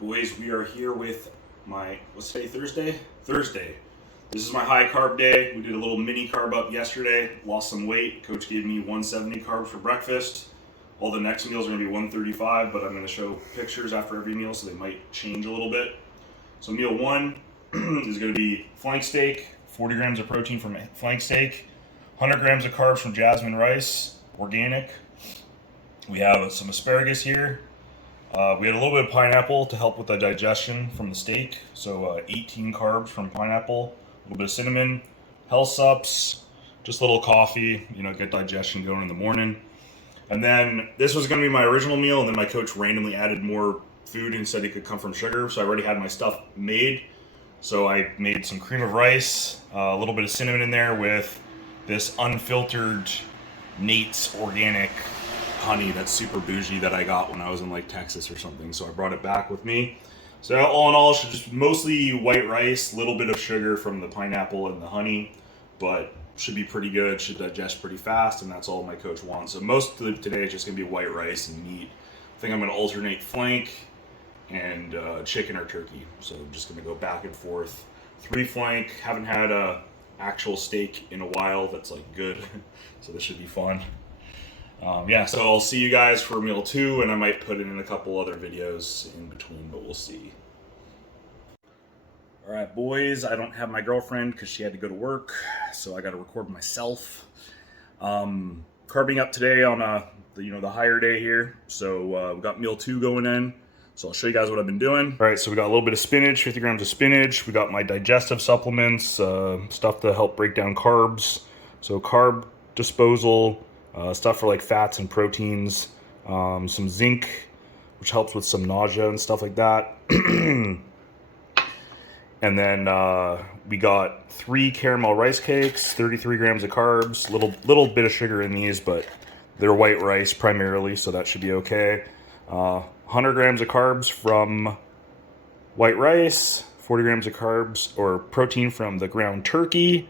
boys, we are here with my, what's today, Thursday? Thursday. This is my high carb day. We did a little mini carb up yesterday, lost some weight. Coach gave me 170 carbs for breakfast. All the next meals are gonna be 135, but I'm gonna show pictures after every meal, so they might change a little bit. So meal one is gonna be flank steak, 40 grams of protein from flank steak, 100 grams of carbs from jasmine rice, organic. We have some asparagus here. We had a little bit of pineapple to help with the digestion from the steak. So 18 carbs from pineapple, a little bit of cinnamon, health sups, just a little coffee, get digestion going in the morning. And then this was going to be my original meal, and then my coach randomly added more food and said it could come from sugar. So I already had my stuff made. So I made some cream of rice, a little bit of cinnamon in there with this unfiltered Nate's organic honey that's super bougie that I got when I was in like Texas or something. So I brought it back with me. So all in all, should just mostly white rice, little bit of sugar from the pineapple and the honey, but should be pretty good, should digest pretty fast, and that's all my coach wants. So most of today is just gonna be white rice and meat. I think I'm gonna alternate flank and chicken or turkey. So I'm just gonna go back and forth. 3 flank, haven't had a actual steak in a while that's like good. So this should be fun. So I'll see you guys for meal 2, and I might put in a couple other videos in between, but we'll see. All right, boys, I don't have my girlfriend because she had to go to work, so I got to record myself. Carbing up today on the higher day here, so we got meal 2 going in. So I'll show you guys what I've been doing. All right, so we got a little bit of spinach, 50 grams of spinach. We got my digestive supplements, stuff to help break down carbs. So carb disposal. Stuff for like fats and proteins, some zinc, which helps with some nausea and stuff like that. And then we got 3 caramel rice cakes, 33 grams of carbs, little bit of sugar in these, but they're white rice primarily, so that should be okay. 100 grams of carbs from white rice, 40 grams of carbs or protein from the ground turkey.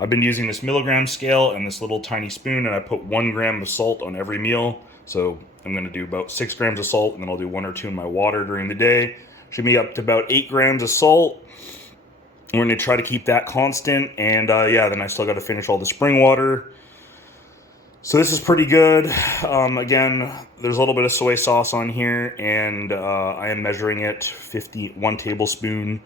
I've been using this milligram scale and this little tiny spoon, and I put 1 gram of salt on every meal. So I'm gonna do about 6 grams of salt, and then I'll do 1 or 2 in my water during the day. Should be up to about 8 grams of salt. We're gonna try to keep that constant, and then I still gotta finish all the spring water. So this is pretty good. Again, there's a little bit of soy sauce on here, and I am measuring it 1 tablespoon.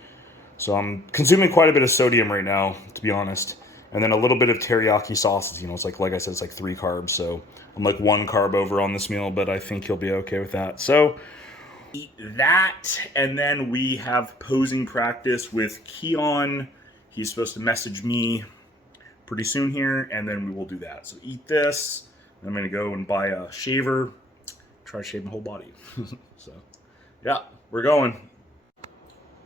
So I'm consuming quite a bit of sodium right now, to be honest. And then a little bit of teriyaki sauce. It's like I said, it's like 3 carbs. So I'm like 1 carb over on this meal, but I think you'll be okay with that. So eat that. And then we have posing practice with Keon. He's supposed to message me pretty soon here, and then we will do that. So eat this. And I'm going to go and buy a shaver, try to shave my whole body. So yeah, we're going.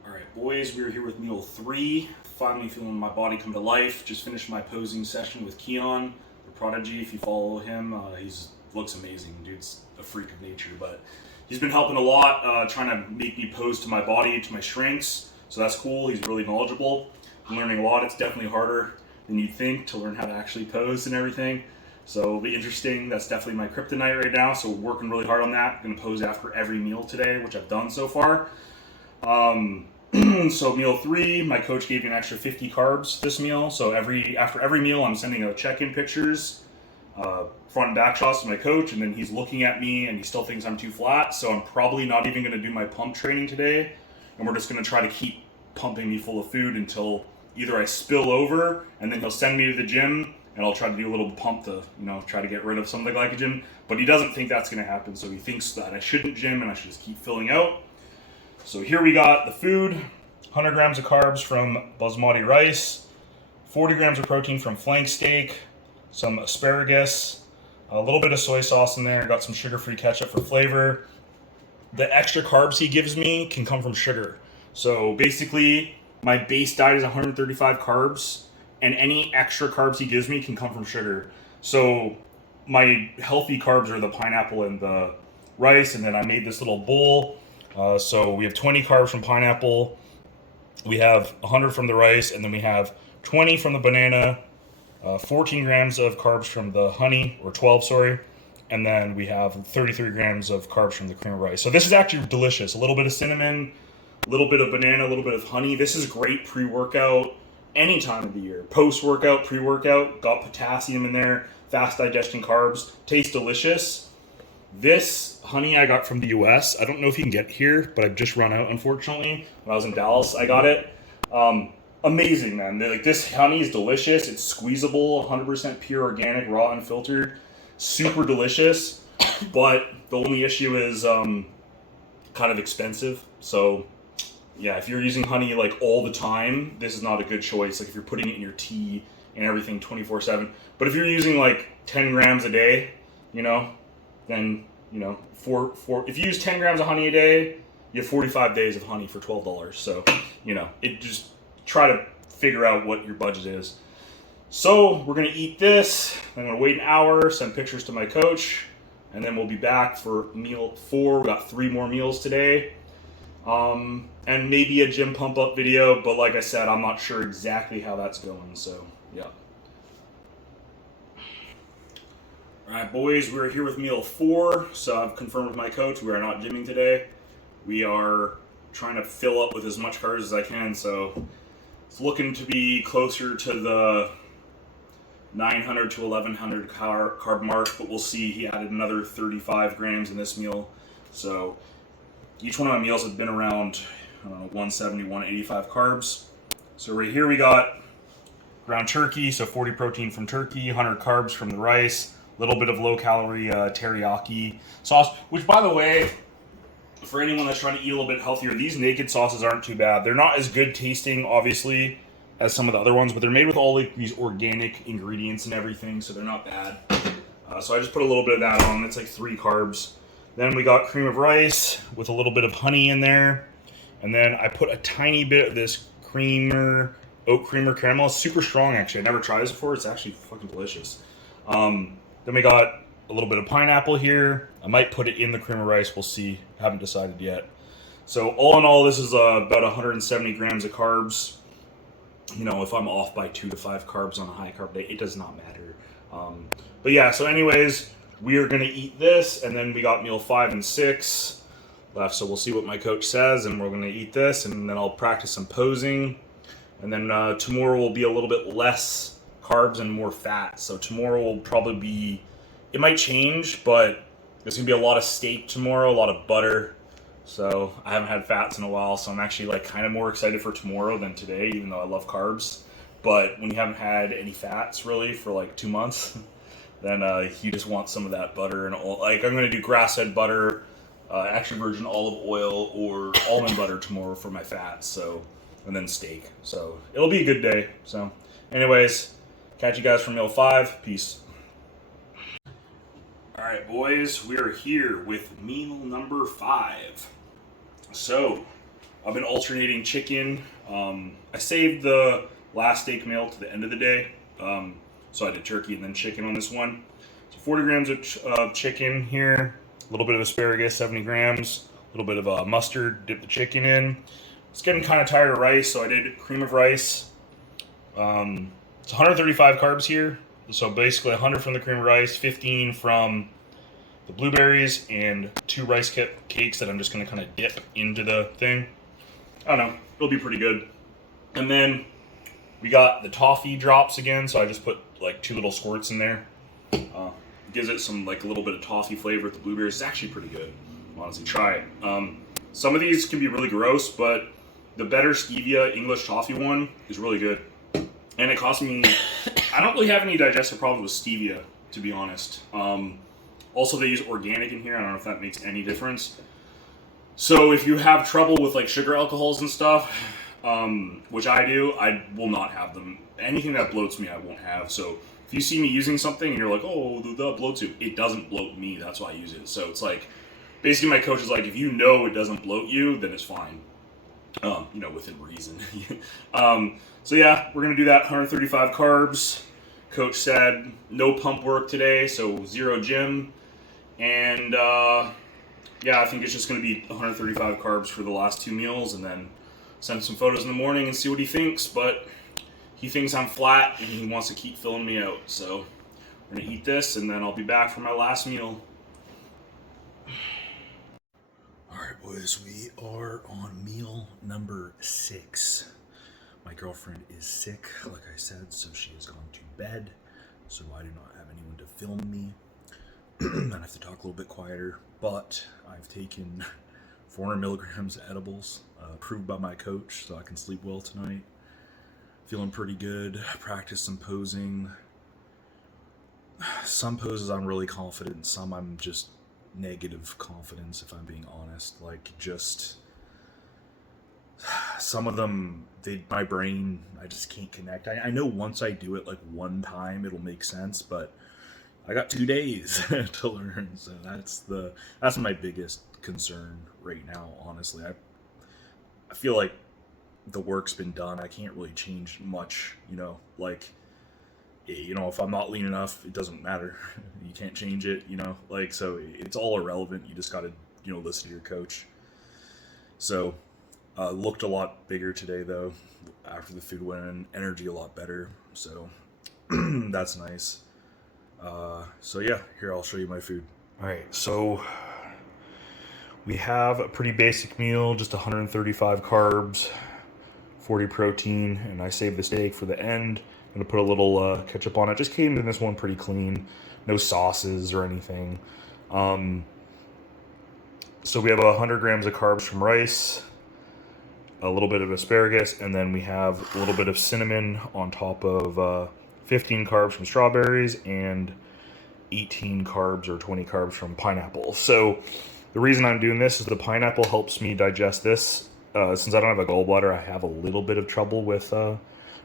All right, boys, we're here with meal 3. Finally feeling my body come to life. Just finished my posing session with Keon, the prodigy. If you follow him, he looks amazing. Dude's a freak of nature, but he's been helping a lot, trying to make me pose to my body, to my strengths. So that's cool. He's really knowledgeable. I'm learning a lot. It's definitely harder than you'd think to learn how to actually pose and everything. So it'll be interesting. That's definitely my kryptonite right now. So working really hard on that. I'm gonna pose after every meal today, which I've done so far. So meal 3, my coach gave me an extra 50 carbs this meal. So after every meal, I'm sending out check-in pictures, front and back shots to my coach, and then he's looking at me and he still thinks I'm too flat. So I'm probably not even going to do my pump training today, and we're just going to try to keep pumping me full of food until either I spill over, and then he'll send me to the gym, and I'll try to do a little pump to try to get rid of some of the glycogen. But he doesn't think that's going to happen, so he thinks that I shouldn't gym and I should just keep filling out. So here we got the food, 100 grams of carbs from basmati rice, 40 grams of protein from flank steak, some asparagus, a little bit of soy sauce in there, got some sugar-free ketchup for flavor. The extra carbs he gives me can come from sugar. So basically, my base diet is 135 carbs, and any extra carbs he gives me can come from sugar. So my healthy carbs are the pineapple and the rice, and then I made this little bowl. So we have 20 carbs from pineapple, we have 100 from the rice, and then we have 20 from the banana, 14 grams of carbs from the honey, or 12, sorry, And then we have 33 grams of carbs from the cream of rice. So this is actually delicious. A little bit of cinnamon, a little bit of banana, a little bit of honey. This is great pre-workout any time of the year. Post-workout, pre-workout, got potassium in there, fast digestion carbs, tastes delicious. This honey I got from the US. I don't know if you can get here, but I've just run out, unfortunately. When I was in Dallas, I got it. Amazing, man. Like, this honey is delicious. It's squeezable, 100% pure, organic, raw, unfiltered. Super delicious, but the only issue is kind of expensive. So yeah, if you're using honey like all the time, this is not a good choice. Like if you're putting it in your tea and everything 24/7. But if you're using like 10 grams a day, you know, then you know, if you use 10 grams of honey a day, you have 45 days of honey for $12. So you know, it just try to figure out what your budget is. So we're gonna eat this. I'm gonna wait an hour, send pictures to my coach, and then we'll be back for meal 4. We got 3 more meals today, and maybe a gym pump up video. But like I said, I'm not sure exactly how that's going. So yeah. All right, boys, we're here with meal 4. So I've confirmed with my coach we are not gymming today. We are trying to fill up with as much carbs as I can. So it's looking to be closer to the 900 to 1100 carb mark, but we'll see. He added another 35 grams in this meal. So each one of my meals have been around, I don't know, 170, 185 carbs. So right here we got ground turkey, so 40 protein from turkey, 100 carbs from the rice, a little bit of low calorie teriyaki sauce, which by the way, for anyone that's trying to eat a little bit healthier, these naked sauces aren't too bad. They're not as good tasting, obviously, as some of the other ones, but they're made with all like these organic ingredients and everything, so they're not bad. So I just put a little bit of that on. It's like 3 carbs. Then we got cream of rice with a little bit of honey in there, and then I put a tiny bit of this oat creamer caramel. It's super strong, actually. I never tried this before. It's actually fucking delicious. Then we got a little bit of pineapple here. I might put it in the cream of rice. We'll see. Haven't decided yet. So all in all, this is about 170 grams of carbs. You know, if I'm off by 2 to 5 carbs on a high carb day, it does not matter. But yeah, so anyways, we are going to eat this, and then we got meal 5 and 6 left. So we'll see what my coach says, and we're going to eat this, and then I'll practice some posing. And then tomorrow will be a little bit less carbs and more fat. So tomorrow will probably be, it might change, but there's going to be a lot of steak tomorrow, a lot of butter. So I haven't had fats in a while, so I'm actually like kind of more excited for tomorrow than today, even though I love carbs. But when you haven't had any fats really for like 2 months, then you just want some of that butter and all. Like I'm gonna do grass-fed butter, extra virgin olive oil, or almond butter tomorrow for my fats. So, and then steak. So it'll be a good day. So, anyways, catch you guys for meal 5. Peace. All right, boys, we are here with meal number 5. So, I've been alternating chicken. I saved the last steak meal to the end of the day. So I did turkey and then chicken on this one. So 40 grams of chicken here, a little bit of asparagus, 70 grams, a little bit of mustard, dip the chicken in. It's getting kind of tired of rice, so I did cream of rice. It's 135 carbs here. So basically 100 from the cream of rice, 15 from the blueberries, and 2 rice cakes that I'm just going to kind of dip into the thing. I don't know. It'll be pretty good. And then we got the toffee drops again, so I just put like 2 little squirts in there. Gives it some like a little bit of toffee flavor with the blueberries. It's actually pretty good. Honestly, try it. Some of these can be really gross, but the Better Stevia English toffee one is really good. And it cost me, I don't really have any digestive problems with stevia, to be honest. Also, they use organic in here. I don't know if that makes any difference. So if you have trouble with like sugar alcohols and stuff, which I do, I will not have them. Anything that bloats me, I won't have. So if you see me using something and you're like, oh, that bloats you, it doesn't bloat me. That's why I use it. So it's like, basically my coach is like, if you know it doesn't bloat you, then it's fine. You know, within reason. So yeah, we're going to do that. 135 carbs. Coach said no pump work today, so 0 gym. And yeah, I think it's just going to be 135 carbs for the last 2 meals, and then send some photos in the morning and see what he thinks. But he thinks I'm flat and he wants to keep filling me out. So I'm gonna eat this and then I'll be back for my last meal. All right, boys, we are on meal number 6. My girlfriend is sick, like I said, so she has gone to bed. So I do not have anyone to film me. I have to talk a little bit quieter, but I've taken 400 milligrams of edibles, approved by my coach, so I can sleep well tonight. Feeling pretty good. Practice some posing. Some poses I'm really confident, some I'm just negative confidence, if I'm being honest. Like, just some of them, my brain, I just can't connect. I know once I do it like one time, it'll make sense, but I got 2 days to learn, so that's my biggest concern right now. Honestly, I feel like the work's been done. I can't really change much, like, if I'm not lean enough, it doesn't matter. You can't change it, like, so it's all irrelevant. You just got to, listen to your coach. So, looked a lot bigger today, though, after the food went in. Energy a lot better, so that's nice. So yeah, here, I'll show you my food. All right, so we have a pretty basic meal, just 135 carbs, 40 protein, and I saved the steak for the end. I'm gonna put a little ketchup on it. Just came in this one pretty clean, no sauces or anything. So we have 100 grams of carbs from rice, a little bit of asparagus, and then we have a little bit of cinnamon on top of 15 carbs from strawberries and 18 carbs or 20 carbs from pineapple. So the reason I'm doing this is the pineapple helps me digest this. Since I don't have a gallbladder, I have a little bit of trouble with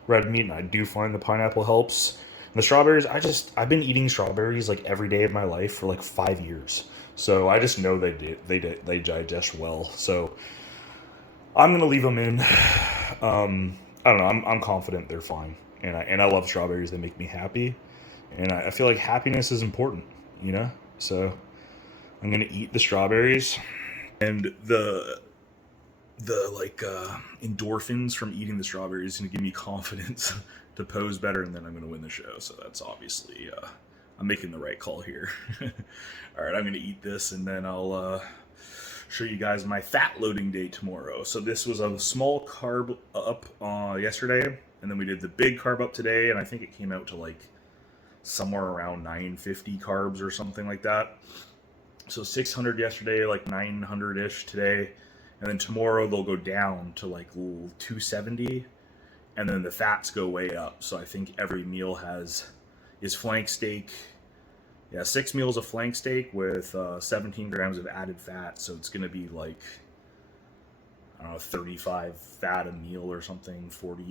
red meat, and I do find the pineapple helps. And the strawberries, I've been eating strawberries like every day of my life for like 5 years. So I just know they digest well. So I'm gonna leave them in. I don't know. I'm confident they're fine, and I love strawberries. They make me happy, and I feel like happiness is important, So I'm gonna eat the strawberries, and the endorphins from eating the strawberries is gonna give me confidence to pose better, and then I'm gonna win the show. So that's obviously I'm making the right call here. All right, I'm gonna eat this, and then I'll show you guys my fat loading day tomorrow. So this was a small carb up yesterday, and then we did the big carb up today, and I think it came out to like somewhere around 950 carbs or something like that. So 600 yesterday, like 900-ish today, and then tomorrow they'll go down to like 270, and then the fats go way up. So I think every meal is flank steak. Yeah, 6 meals of flank steak with 17 grams of added fat. So it's going to be like, I don't know, 35 fat a meal or something, 40,